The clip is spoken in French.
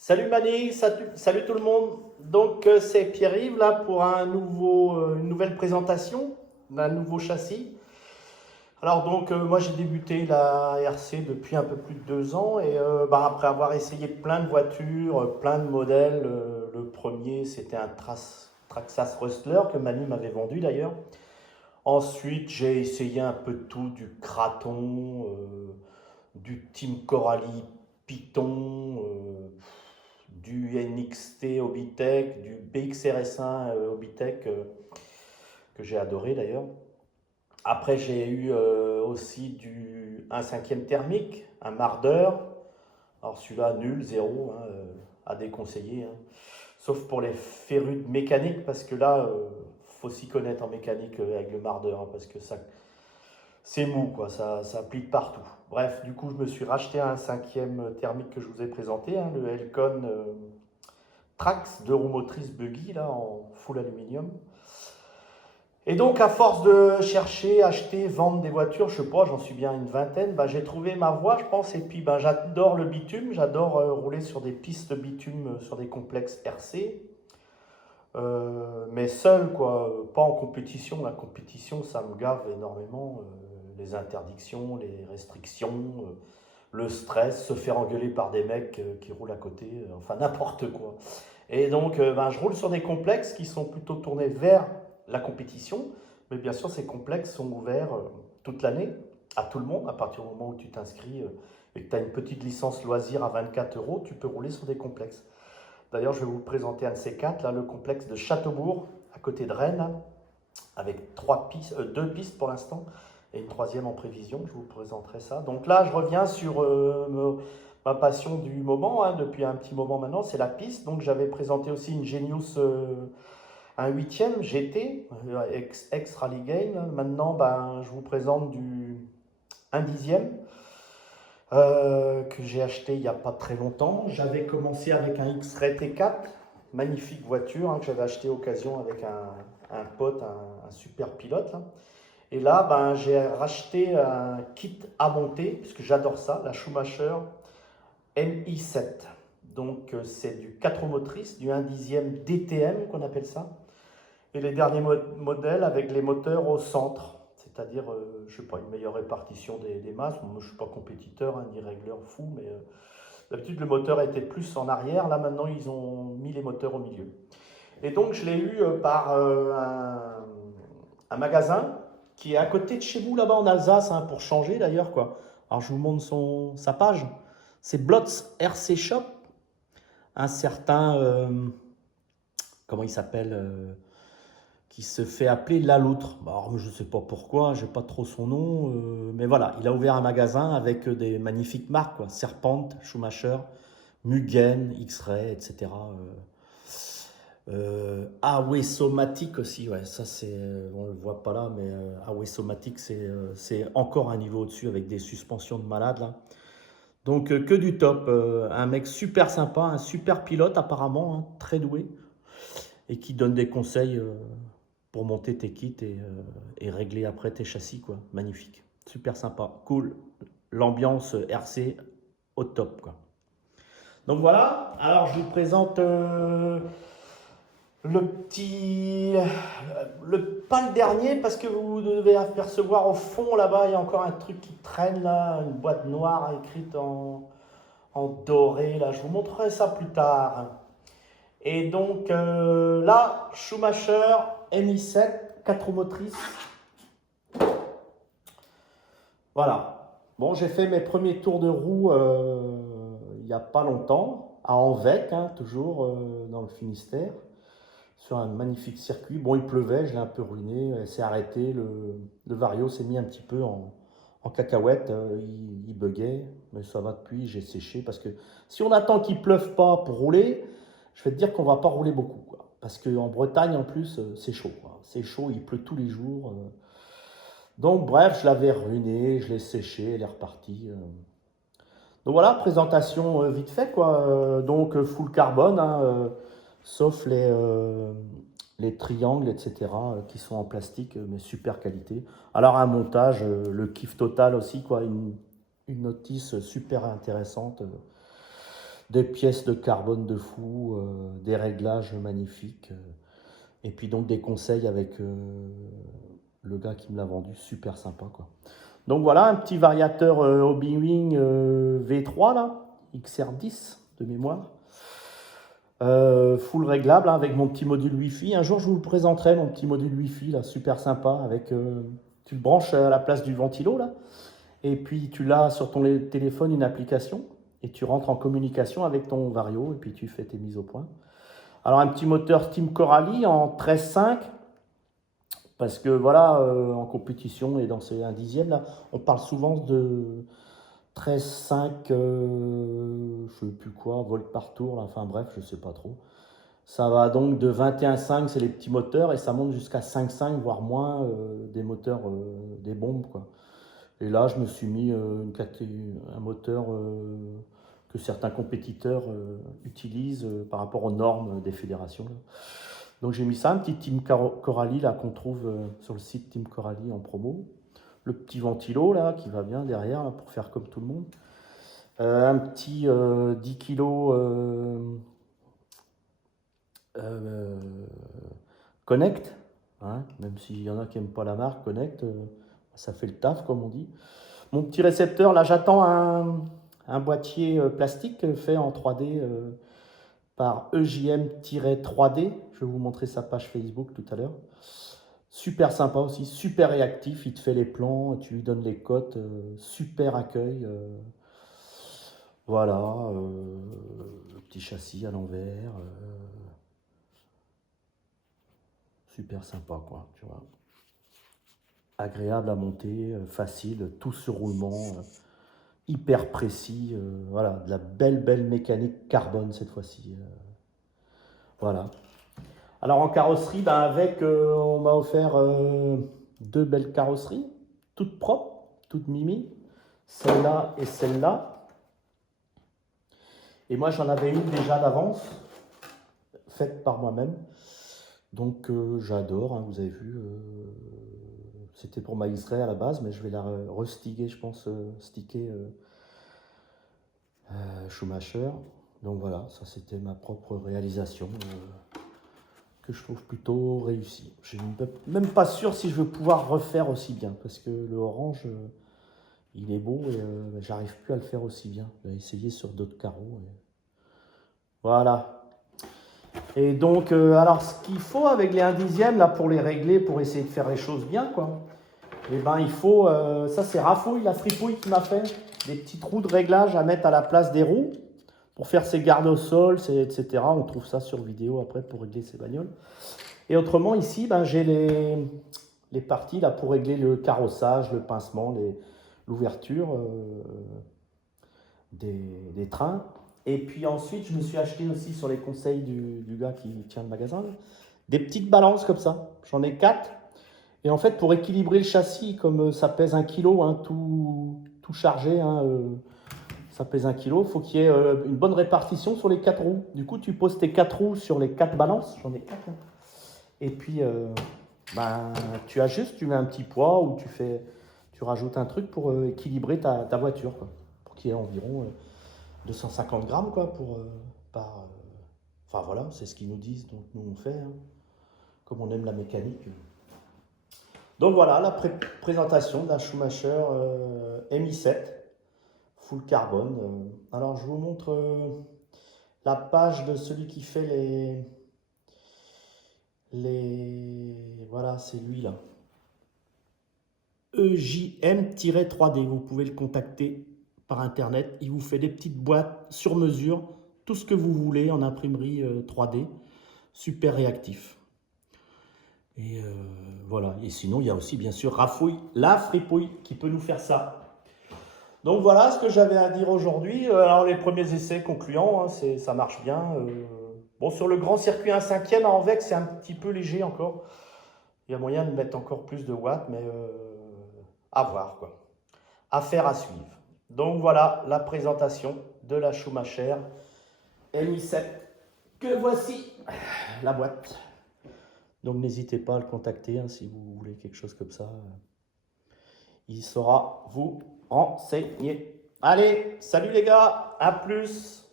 Salut Mani, salut tout le monde. Donc c'est Pierre-Yves là pour une nouvelle présentation d'un nouveau châssis. Alors donc moi j'ai débuté la RC depuis un peu plus de 2 ans et après avoir essayé plein de voitures, plein de modèles, le premier c'était un Traxxas Rustler que Mani m'avait vendu d'ailleurs. Ensuite j'ai essayé un peu de tout, du Kraton, du Team Coralie Python, du NXT Hobbytech, du BXRS1 Hobbytech que j'ai adoré d'ailleurs. Après j'ai eu aussi un cinquième thermique, un Marder. Alors celui-là nul, zéro, hein, à déconseiller, hein. Sauf pour les férus de mécanique parce que là, faut s'y connaître en mécanique avec le Marder, hein, parce que ça, c'est mou, quoi, ça plie de partout. Bref, du coup, je me suis racheté un cinquième thermique que je vous ai présenté, hein, le Elcon Trax, deux roues motrices buggy, là, en full aluminium. Et donc, à force de chercher, acheter, vendre des voitures, je sais pas, j'en suis bien une vingtaine, bah, j'ai trouvé ma voie, je pense. Et puis, bah, j'adore le bitume, j'adore rouler sur des pistes bitume, sur des complexes RC. Mais seul, quoi, pas en compétition. La compétition, ça me gave énormément. Les interdictions, les restrictions, le stress, se faire engueuler par des mecs qui roulent à côté, enfin n'importe quoi. Et donc, je roule sur des complexes qui sont plutôt tournés vers la compétition, mais bien sûr, ces complexes sont ouverts toute l'année à tout le monde. À partir du moment où tu t'inscris et que tu as une petite licence loisir à 24 euros, tu peux rouler sur des complexes. D'ailleurs, je vais vous présenter un de ces quatre, là, le complexe de Châteaubourg, à côté de Rennes, avec deux pistes pour l'instant, et une troisième en prévision. Je vous présenterai ça. Donc là, je reviens sur ma passion du moment, hein, depuis un petit moment maintenant, c'est la piste. Donc j'avais présenté aussi une Genius, un huitième GT, ex Rally Game. Maintenant, je vous présente un dixième que j'ai acheté il n'y a pas très longtemps. J'avais commencé avec un X-Ray T4, magnifique voiture, hein, que j'avais acheté occasion avec un pote, un super pilote, là. Et là, j'ai racheté un kit à monter, puisque j'adore ça, la Schumacher MI7. Donc c'est du 4 roues motrices, du 1 dixième DTM qu'on appelle ça. Et les derniers modèles avec les moteurs au centre, c'est-à-dire, je sais pas, une meilleure répartition des masses. Moi, je suis pas compétiteur, hein, ni régleur fou, mais d'habitude le moteur était plus en arrière. Là, maintenant, ils ont mis les moteurs au milieu. Et donc, je l'ai eu par un magasin qui est à côté de chez vous, là-bas en Alsace, hein, pour changer d'ailleurs, quoi. Alors, je vous montre sa page. C'est Blotz RC Shop. Un certain, comment il s'appelle, qui se fait appeler Laloutre. Alors, je ne sais pas pourquoi, je n'ai pas trop son nom, mais voilà, il a ouvert un magasin avec des magnifiques marques, quoi. Serpent, Schumacher, Mugen, X-Ray, etc. Awe Somatic aussi, ouais, ça c'est, on le voit pas là, mais Awe Somatic c'est encore un niveau au-dessus avec des suspensions de malade là. Donc que du top, un mec super sympa, un super pilote apparemment, hein, très doué, et qui donne des conseils pour monter tes kits et régler après tes châssis, quoi. Magnifique, super sympa, cool, l'ambiance RC au top, quoi. Donc voilà, alors je vous présente le petit. Pas le dernier, parce que vous devez apercevoir au fond là-bas, il y a encore un truc qui traîne là, une boîte noire écrite en doré. Là, je vous montrerai ça plus tard. Et donc là, Schumacher MI7, 4 roues motrices. Voilà. Bon, j'ai fait mes premiers tours de roue il n'y a pas longtemps, à Anvec, hein, toujours dans le Finistère, sur un magnifique circuit. Bon, il pleuvait, je l'ai un peu ruiné, elle s'est arrêtée, le Vario s'est mis un petit peu en cacahuète, il buguait, mais ça va depuis, j'ai séché, parce que si on attend qu'il pleuve pas pour rouler, je vais te dire qu'on va pas rouler beaucoup, quoi. Parce qu'en Bretagne, en plus, c'est chaud, quoi. C'est chaud, il pleut tous les jours. Donc bref, je l'avais ruiné, je l'ai séché, elle est repartie. Donc voilà, présentation vite fait, quoi. Donc full carbone, hein, sauf les triangles, etc., qui sont en plastique, mais super qualité. Alors un montage, le kiff total aussi, quoi. Une notice super intéressante. Des pièces de carbone de fou, des réglages magnifiques. Et puis donc des conseils avec le gars qui me l'a vendu, super sympa quoi. Donc voilà, un petit variateur Hobbywing V3 là, XR10 de mémoire. Full réglable hein, avec mon petit module Wi-Fi. Un jour je vous le présenterai, mon petit module Wi-Fi là, super sympa. Avec, tu le branches à la place du ventilo là. Et puis tu l'as sur ton téléphone une application. Et tu rentres en communication avec ton Vario. Et puis tu fais tes mises au point. Alors un petit moteur Steam Coralie en 13.5. Parce que voilà, en compétition et dans ces 1 dixième là, on parle souvent de 13,5, je ne sais plus quoi, volts par tour, là. Enfin bref, je ne sais pas trop. Ça va donc de 21,5, c'est les petits moteurs, et ça monte jusqu'à 5,5, voire moins, des moteurs, des bombes, quoi. Et là, je me suis mis un moteur que certains compétiteurs utilisent par rapport aux normes des fédérations, là. Donc j'ai mis ça, un petit Team Coralie là qu'on trouve sur le site Team Coralie en promo. Le petit ventilo là qui va bien derrière là, pour faire comme tout le monde. Un petit 10 kg Connect, hein, même s'il y en a qui n'aiment pas la marque Connect, ça fait le taf comme on dit. Mon petit récepteur, là j'attends un boîtier plastique fait en 3D par EJM-3D. Je vais vous montrer sa page Facebook tout à l'heure. Super sympa aussi, super réactif, il te fait les plans, tu lui donnes les cotes, super accueil. Voilà, le petit châssis à l'envers. Super sympa quoi, tu vois. Agréable à monter, facile, tout sur roulement, hyper précis. Voilà, de la belle mécanique carbone cette fois-ci. Voilà. Alors en carrosserie, ben avec, on m'a offert 2 belles carrosseries, toutes propres, toutes mimi, celle-là et celle-là. Et moi j'en avais une déjà d'avance, faite par moi-même. Donc j'adore, hein, vous avez vu, c'était pour ma X-Ray à la base, mais je vais la restiguer, je pense, sticker Schumacher. Donc voilà, ça c'était ma propre réalisation. Que je trouve plutôt réussi. Je ne suis même pas sûr si je vais pouvoir refaire aussi bien, parce que le orange, il est beau et j'arrive plus à le faire aussi bien. J'ai essayé sur d'autres carreaux. Et... Voilà. Et donc, alors ce qu'il faut avec les 1 dixième, là, pour les régler, pour essayer de faire les choses bien, quoi, et ben il faut, ça c'est Rafouille, la fripouille qui m'a fait, des petits trous de réglage à mettre à la place des roues, pour faire ses gardes au sol, etc. On trouve ça sur vidéo après pour régler ses bagnoles. Et autrement, ici, ben, j'ai les parties là, pour régler le carrossage, le pincement, l'ouverture des trains. Et puis ensuite, je me suis acheté aussi sur les conseils du gars qui tient le magasin, là, des petites balances comme ça. J'en ai 4. Et en fait, pour équilibrer le châssis, comme ça pèse 1 kg, hein, tout chargé, hein, ça pèse 1 kg, il faut qu'il y ait une bonne répartition sur les 4 roues. Du coup, tu poses tes 4 roues sur les 4 balances. J'en ai 4. Hein. Et puis, ben, tu ajustes, tu mets un petit poids ou tu rajoutes un truc pour équilibrer ta voiture, quoi, pour qu'il y ait environ 250 grammes quoi, par. Enfin voilà, c'est ce qu'ils nous disent, donc nous on fait, hein, comme on aime la mécanique. Donc voilà, la présentation d'un Schumacher MI7, full carbone. Alors je vous montre la page de celui qui fait voilà, c'est lui là. EJM-3D, vous pouvez le contacter par internet. Il vous fait des petites boîtes sur mesure, tout ce que vous voulez en imprimerie 3D, super réactif. Et voilà, et sinon il y a aussi bien sûr Rafouille, la fripouille qui peut nous faire ça. Donc voilà ce que j'avais à dire aujourd'hui. Alors les premiers essais concluants, hein, ça marche bien. Bon, sur le grand circuit 1/5 à Anvec, c'est un petit peu léger encore. Il y a moyen de mettre encore plus de watts, mais à voir quoi. Affaire à suivre. Donc voilà la présentation de la Schumacher MI7 que voici la boîte. Donc n'hésitez pas à le contacter hein, si vous voulez quelque chose comme ça. Il saura vous renseigner. Allez, salut les gars, à plus.